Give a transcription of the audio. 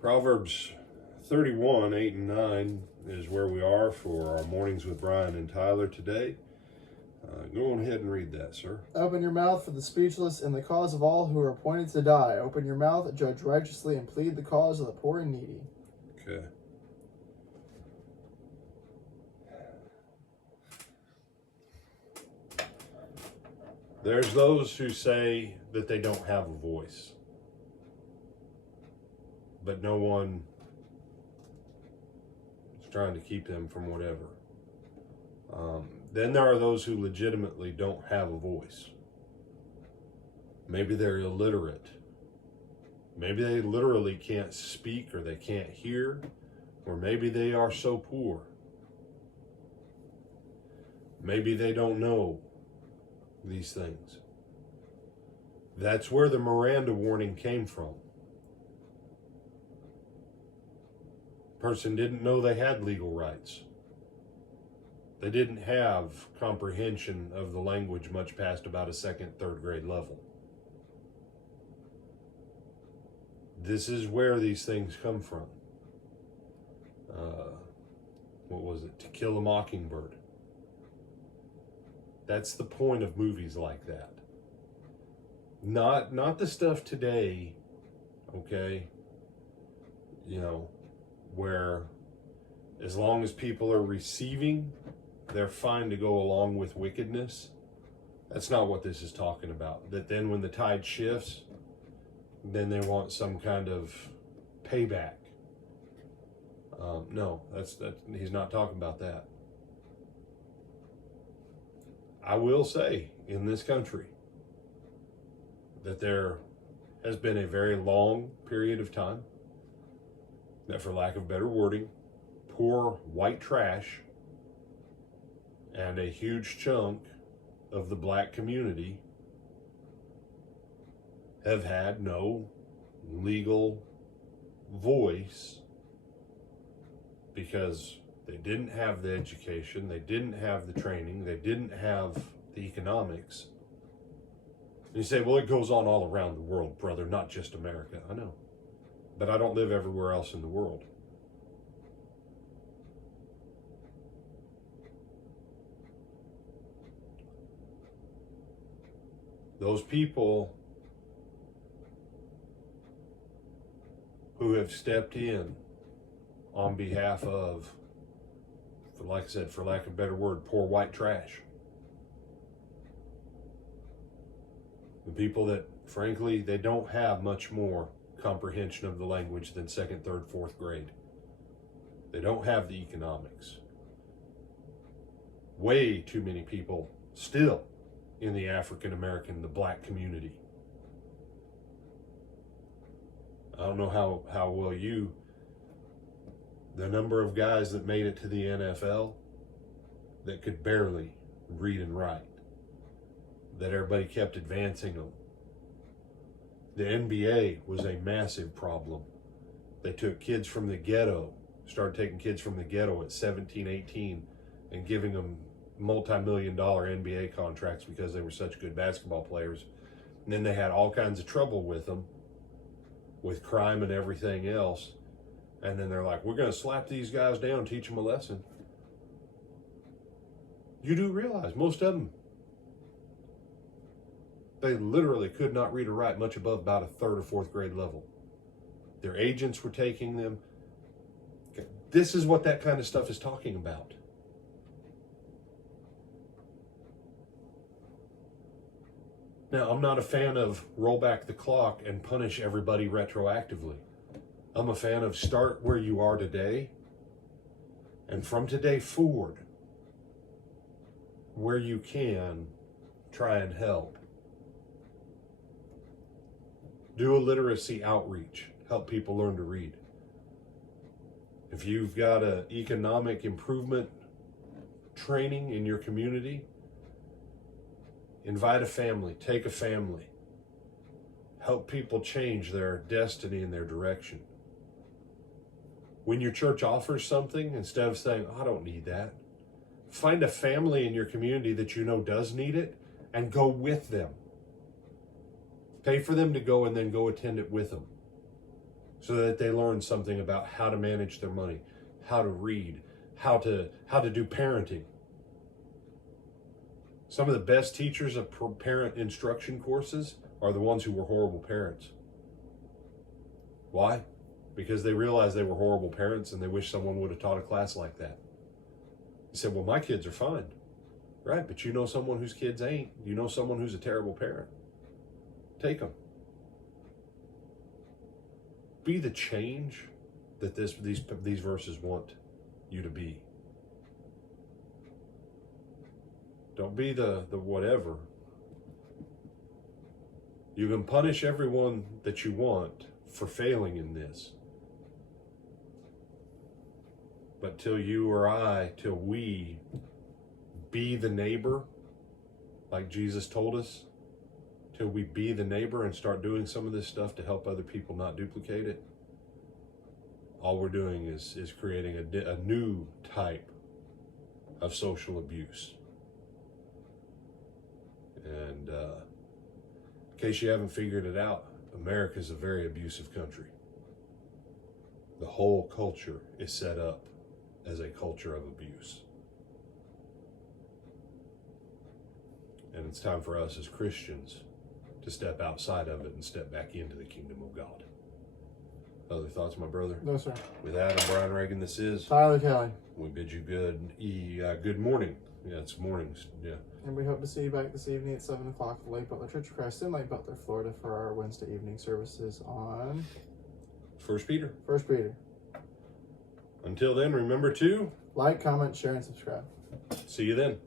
Proverbs 31, 8 and 9 is where we are for our mornings with Brian and Tyler today. Go on ahead and read that, sir. Open your mouth for the speechless and the cause of all who are appointed to die. Open your mouth, judge righteously, and plead the cause of the poor and needy. Okay. There's those who say that they don't have a voice, but no one is trying to keep them from whatever. Then there are those who legitimately don't have a voice. Maybe they're illiterate. Maybe they literally can't speak or they can't hear, or maybe they are so poor. Maybe they don't know these things. That's where the Miranda warning came from. Person didn't know they had legal rights. They didn't have comprehension of the language much past about a second, third grade level. This is where these things come from. What was it? To Kill a Mockingbird. That's the point of movies like that. Not the stuff today, okay? You know, where as long as people are receiving, they're fine to go along with wickedness. That's not what this is talking about. That then when the tide shifts, then they want some kind of payback. No, he's not talking about that. I will say in this country that there has been a very long period of time that, for lack of better wording, poor white trash and a huge chunk of the black community have had no legal voice because they didn't have the education, they didn't have the training, they didn't have the economics. And you say, well, it goes on all around the world, brother, not just America. I know. But I don't live everywhere else in the world. Those people who have stepped in on behalf of, like I said, for lack of a better word, poor white trash. The people that, frankly, they don't have much more comprehension of the language than second, third, fourth grade. They don't have the economics. Way too many people still in the African American, the black community. I don't know how well the number of guys that made it to the NFL that could barely read and write, that everybody kept advancing them. The NBA was a massive problem. They took kids from the ghetto, started taking kids from the ghetto at 17, 18 and giving them multi-million-dollar NBA contracts because they were such good basketball players. And then they had all kinds of trouble with them, with crime and everything else. And then they're like, we're going to slap these guys down, teach them a lesson. You do realize most of them, they literally could not read or write much above about a third or fourth grade level. Their agents were taking them. This is what that kind of stuff is talking about. Now, I'm not a fan of roll back the clock and punish everybody retroactively. I'm a fan of start where you are today, and from today forward, where you can, try and help. Do a literacy outreach. Help people learn to read. If you've got an economic improvement training in your community, invite a family, take a family. Help people change their destiny and their direction. When your church offers something, instead of saying, I don't need that, find a family in your community that you know does need it and go with them. Pay for them to go and then go attend it with them. so that they learn something about how to manage their money, how to read, how to do parenting. Some of the best teachers of parent instruction courses are the ones who were horrible parents. Why? Because they realized they were horrible parents and they wish someone would have taught a class like that. He said, well, my kids are fine. Right, but you know someone whose kids ain't. You know someone who's a terrible parent. Take them. Be the change that these verses want you to be. Don't be the whatever. You can punish everyone that you want for failing in this. But till we be the neighbor, like Jesus told us, till we be the neighbor and start doing some of this stuff to help other people not duplicate it, all we're doing is creating a new type of social abuse. And in case you haven't figured it out, America's a very abusive country. The whole culture is set up as a culture of abuse. And it's time for us as Christians to step outside of it and step back into the kingdom of God. Other thoughts, my brother? No, sir. With Adam Brian Reagan, this is Tyler Kelly. We bid you good morning. Yeah, it's mornings. Yeah. And we hope to see you back this evening at 7 o'clock at the Lake Butler Church of Christ in Lake Butler, Florida for our Wednesday evening services on 1 Peter. 1 Peter. Until then, remember to Like, comment, share, and subscribe. see you then.